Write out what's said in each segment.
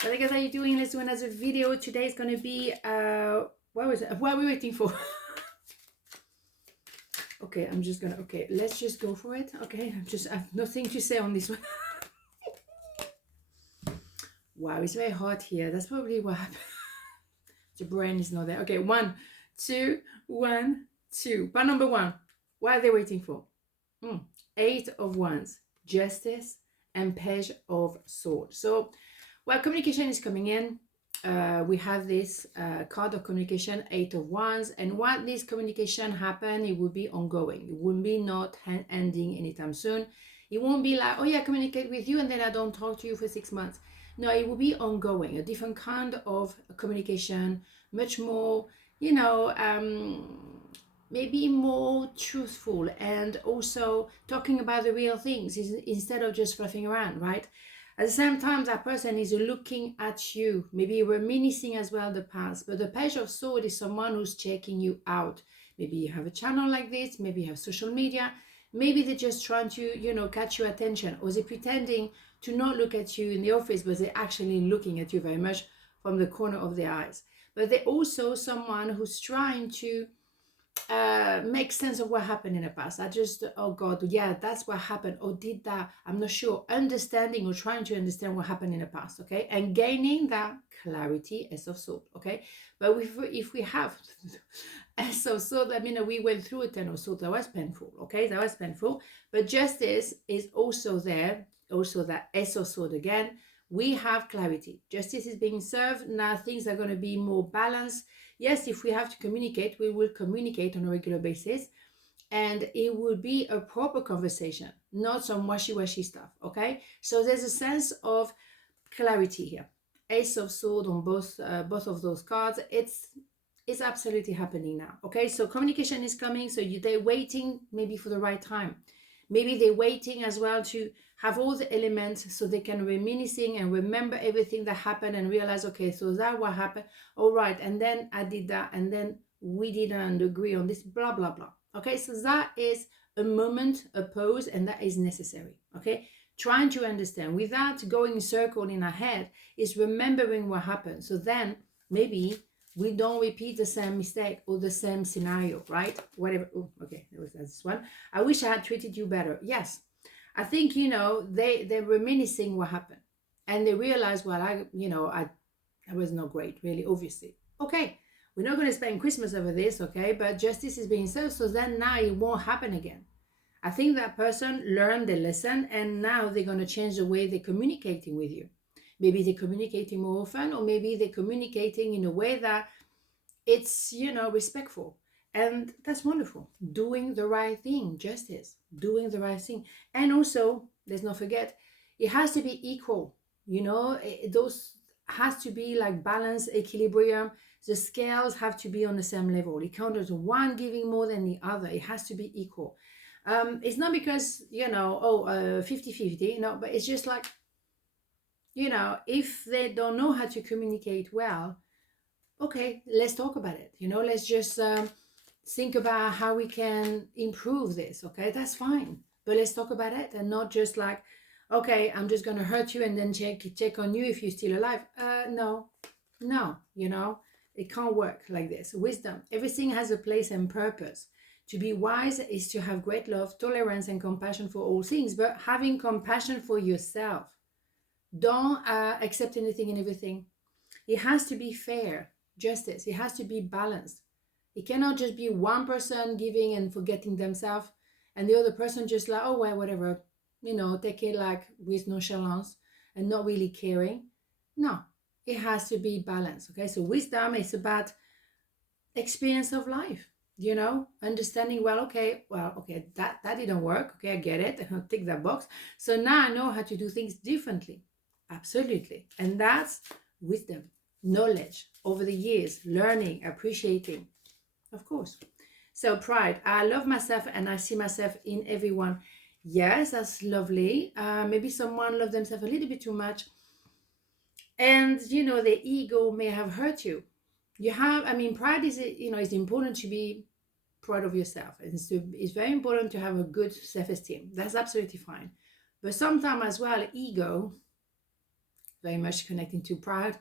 Hello guys, how you doing? Let's do another video. Today is going to be what are we waiting for? Okay, I'm just gonna, okay, let's just go for it. Okay, I have nothing to say on this one. Wow, it's very hot here. That's probably what happened. The brain is not there. Okay, 1 2 1 2. Part number 1. What are they waiting for? 8 of Wands, Justice, and Page of Swords. So while communication is coming in, we have this card of communication, 8 of Wands, and what this communication happen, it will be ongoing. It will be not ending anytime soon. It won't be like, oh yeah, I communicate with you and then I don't talk to you for 6 months. No, it will be ongoing, a different kind of communication, much more, maybe more truthful, and also talking about the real things instead of just fluffing around, right? At the same time, that person is looking at you, maybe reminiscing as well the past. But the Page of Swords is someone who's checking you out. Maybe you have a channel like this, maybe you have social media, maybe they're just trying to, catch your attention, or they're pretending to not look at you in the office, but they're actually looking at you very much from the corner of their eyes. But they're also someone who's trying to make sense of what happened in the past. Oh God, yeah, that's what happened, or did that, I'm not sure. Understanding or trying to understand what happened in the past, okay? And gaining that clarity, Ace of Swords, okay? But if we have Ace of Swords, I mean, we went through a Ten of Swords, that was painful, okay? That was painful. But Justice is also there, also that Ace of Swords again. We have clarity. Justice is being served. Now things are going to be more balanced. Yes, if we have to communicate, we will communicate on a regular basis, and it will be a proper conversation, not some washy-washy stuff, okay? So there's a sense of clarity here. Ace of Swords on both of those cards. It's absolutely happening now, okay? So communication is coming, so they're waiting maybe for the right time. Maybe they're waiting as well to have all the elements so they can reminiscing and remember everything that happened and realize, okay, so that what happened. All right, and then I did that, and then we didn't agree on this, blah, blah, blah. Okay, so that is a moment, a pause, and that is necessary, okay? Trying to understand without going in circle in our head is remembering what happened. So then maybe we don't repeat the same mistake or the same scenario, right? Whatever. Oh, okay, that's this one. I wish I had treated you better. Yes, I think, they're reminiscing what happened, and they realize, well, I was not great, really, obviously. Okay, we're not going to spend Christmas over this, okay? But justice is being served, so then now it won't happen again. I think that person learned the lesson, and now they're going to change the way they're communicating with you. Maybe they're communicating more often, or maybe they're communicating in a way that it's, respectful. And that's wonderful. Doing the right thing, justice, doing the right thing. And also, let's not forget, it has to be equal. Those has to be like balance, equilibrium. The scales have to be on the same level. It can't just one giving more than the other. It has to be equal. It's not because, 50-50, no, but it's just like, if they don't know how to communicate well, okay, let's talk about it. Let's just think about how we can improve this. Okay, that's fine. But let's talk about it, and not just like, okay, I'm just going to hurt you and then check on you if you're still alive. No, it can't work like this. Wisdom, everything has a place and purpose. To be wise is to have great love, tolerance, and compassion for all things, but having compassion for yourself. Don't accept anything and everything. It has to be fair, justice. It has to be balanced. It cannot just be one person giving and forgetting themselves, and the other person just like, oh, well, whatever, take it like with nonchalance and not really caring. No, it has to be balanced, okay? So wisdom is about experience of life, understanding, okay, that didn't work. Okay, I get it. I'll tick that box. So now I know how to do things differently. Absolutely. And that's wisdom, knowledge over the years, learning, appreciating, of course. So pride, I love myself and I see myself in everyone. Yes, that's lovely. Maybe someone loves themselves a little bit too much, and their ego may have hurt you. Pride is, it's important to be proud of yourself. It's very important to have a good self-esteem. That's absolutely fine. But sometimes as well, ego very much connecting to pride,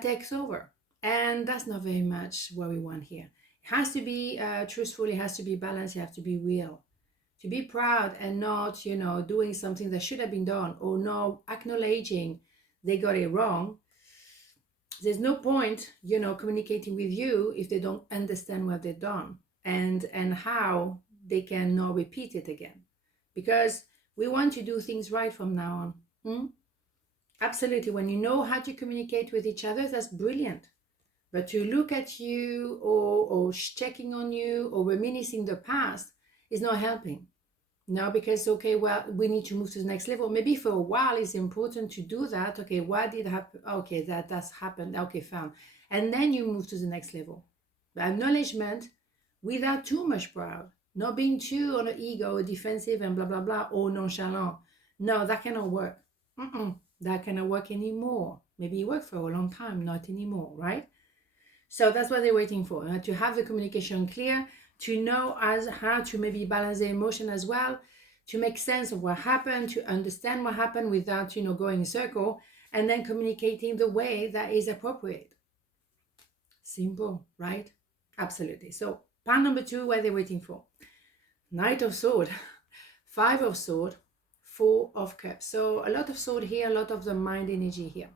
takes over. And that's not very much what we want here. It has to be truthful, it has to be balanced, you have to be real. To be proud and not, doing something that should have been done or not acknowledging they got it wrong. There's no point, communicating with you if they don't understand what they've done and how they can not repeat it again. Because we want to do things right from now on. Absolutely. When you know how to communicate with each other, that's brilliant. But to look at you or checking on you or reminiscing the past is not helping. No, because, okay, well, we need to move to the next level. Maybe for a while it's important to do that. Okay, what did happen? Okay, that's happened. Okay, fine. And then you move to the next level. The acknowledgement without too much pride, not being too on the ego, defensive and blah, blah, blah, or nonchalant. No, that cannot work. That cannot work anymore. Maybe it worked for a long time, not anymore, right? So that's what they're waiting for, to have the communication clear, to know how to maybe balance the emotion as well, to make sense of what happened, to understand what happened without, going in a circle, and then communicating the way that is appropriate. Simple, right? Absolutely. So part number 2, what they're waiting for. Knight of Sword, 5 of Sword, 4 of Cups. So a lot of sword here, a lot of the mind energy here.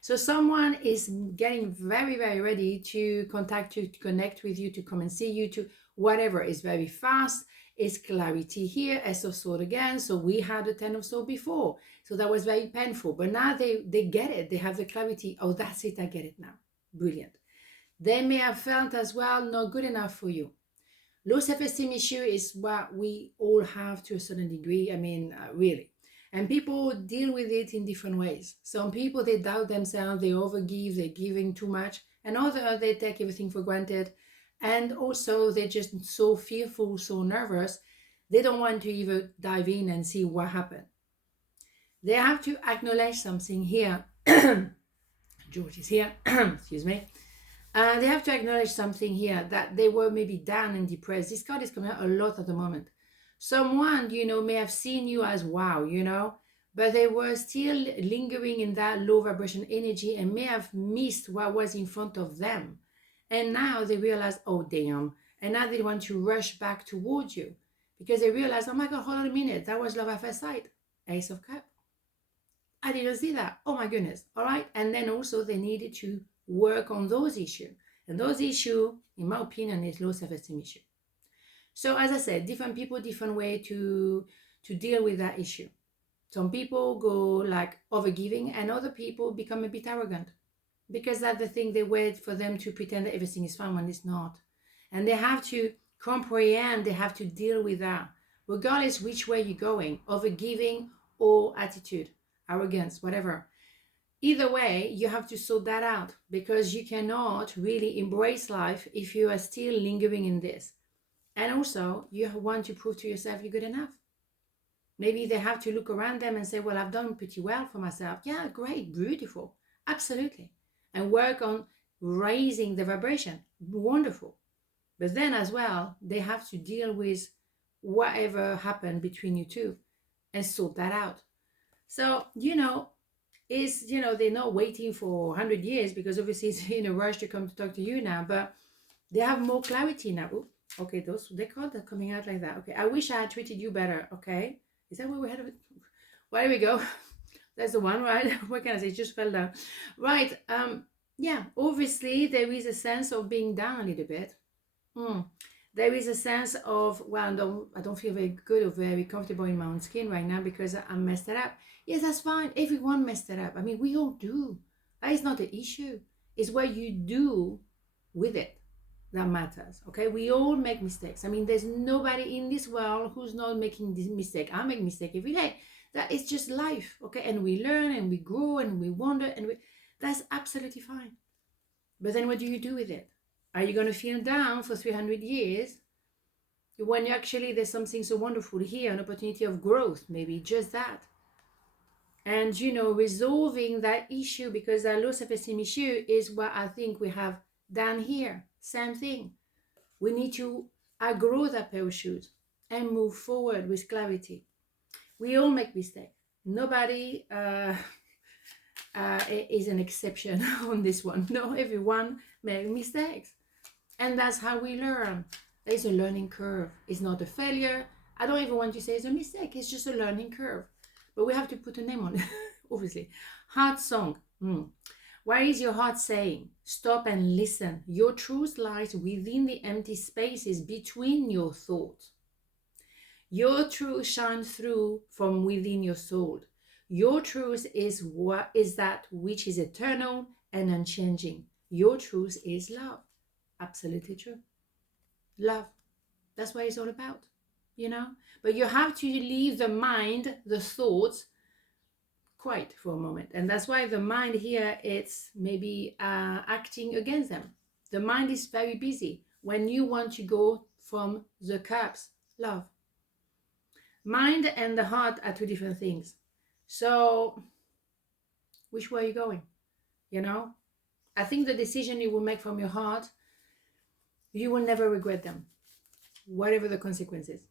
So someone is getting very, very ready to contact you, to connect with you, to come and see you, to whatever. Is very fast. Is clarity here, S of Sword again. So we had a 10 of Sword before. So that was very painful. But now they get it. They have the clarity. Oh, that's it. I get it now. Brilliant. They may have felt as well not good enough for you. Low self-esteem issue is what we all have to a certain degree. I mean, really. And people deal with it in different ways. Some people, they doubt themselves, they overgive, they're giving too much. And others, they take everything for granted. And also, they're just so fearful, so nervous, they don't want to even dive in and see what happened. They have to acknowledge something here. George is here. Excuse me. They have to acknowledge something here, that they were maybe down and depressed. This card is coming out a lot at the moment. Someone, may have seen you as wow, but they were still lingering in that low vibration energy and may have missed what was in front of them. And now they realize, oh, damn. And now they want to rush back towards you because they realize, oh my God, hold on a minute. That was love at first sight. Ace of Cups. I didn't see that. Oh my goodness. All right. And then also they needed to work on those issues. And those issues, in my opinion, is low self-esteem issue. So as I said, different people, different way to deal with that issue. Some people go like overgiving and other people become a bit arrogant because that's the thing, they wait for them to pretend that everything is fine when it's not. And they have to comprehend, they have to deal with that, regardless which way you're going, overgiving or attitude, arrogance, whatever. Either way, you have to sort that out because you cannot really embrace life if you are still lingering in this. And also, you want to prove to yourself you're good enough. Maybe they have to look around them and say, well, I've done pretty well for myself. Yeah, great, beautiful, absolutely. And work on raising the vibration. Wonderful. But then as well, they have to deal with whatever happened between you two and sort that out. So, they're not waiting for 100 years because obviously it's in a rush to come to talk to you now, but they have more clarity now. Ooh, okay, they called that coming out like that. Okay, I wish I had treated you better. Okay, is that where we had it? Well, there we go. That's the one, right? What can I say? It just fell down. Right. Yeah, obviously there is a sense of being down a little bit. There is a sense of, well, I don't feel very good or very comfortable in my own skin right now because I messed it up. Yes, that's fine. Everyone messed it up. I mean, we all do. That is not the issue. It's what you do with it that matters. Okay, we all make mistakes. I mean, there's nobody in this world who's not making this mistake. I make mistake every day. That is just life. Okay, and we learn and we grow and we wonder and that's absolutely fine. But then what do you do with it? Are you going to feel down for 300 years when actually there's something so wonderful here, an opportunity of growth, maybe just that? And, resolving that issue, because that low self-esteem issue is what I think we have done here. Same thing. We need to outgrow that pair of shoes and move forward with clarity. We all make mistakes. Nobody, is an exception on this one. No, everyone makes mistakes. And that's how we learn. There's a learning curve. It's not a failure. I don't even want to say it's a mistake. It's just a learning curve. But we have to put a name on it, obviously. Heart song. Where is your heart saying? Stop and listen. Your truth lies within the empty spaces between your thoughts. Your truth shines through from within your soul. Your truth is what is that which is eternal and unchanging. Your truth is love. Absolutely true. Love. That's what it's all about, you know? But you have to leave the mind, the thoughts, quiet for a moment. And that's why the mind here, it's maybe acting against them. The mind is very busy when you want to go from the cups, love. Mind and the heart are two different things. So which way are you going? You know, I think the decision you will make from your heart, you will never regret them, whatever the consequences.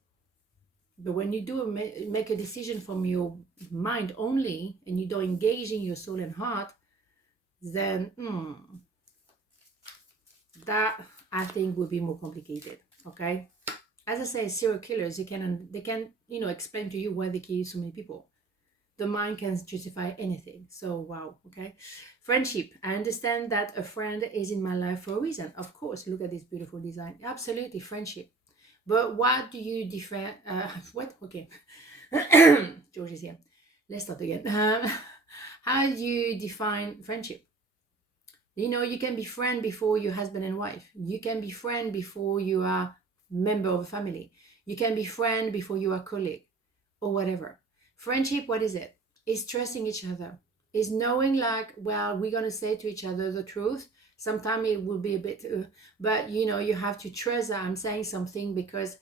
But when you do make a decision from your mind only, and you don't engage in your soul and heart, then that I think will be more complicated. Okay, as I say, serial killers, they can explain to you why they kill so many people. The mind can justify anything. So wow. Okay, friendship. I understand that a friend is in my life for a reason. Of course, look at this beautiful design. Absolutely, friendship. But what do you define? What? Okay. George is here. Let's start again. How do you define friendship? You know, you can be friend before you're husband and wife. You can be friend before you are member of a family. You can be friend before you are colleague or whatever. Friendship, what is it? It's trusting each other. It's knowing like, well, we're going to say to each other the truth. Sometimes it will be a bit, but you know, you have to trust that I'm saying something because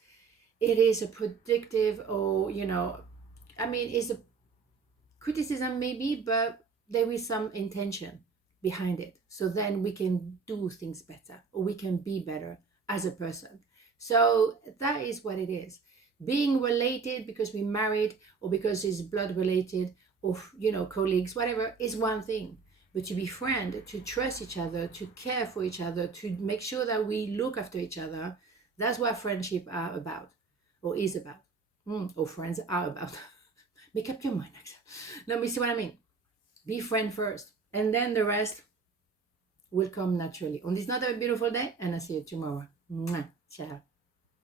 it is a predictive or, you know, I mean, it's a criticism maybe, but there is some intention behind it. So then we can do things better or we can be better as a person. So that is what it is. Being related because we married or because it's blood related or, you know, colleagues, whatever, is one thing. But to be friends, to trust each other, to care for each other, to make sure that we look after each other, that's what friendship are about or is about. Or friends are about. Make up your mind, Axelle. Let me see what I mean. Be friend first. And then the rest will come naturally. On this another beautiful day, and I'll see you tomorrow. Mwah. Ciao.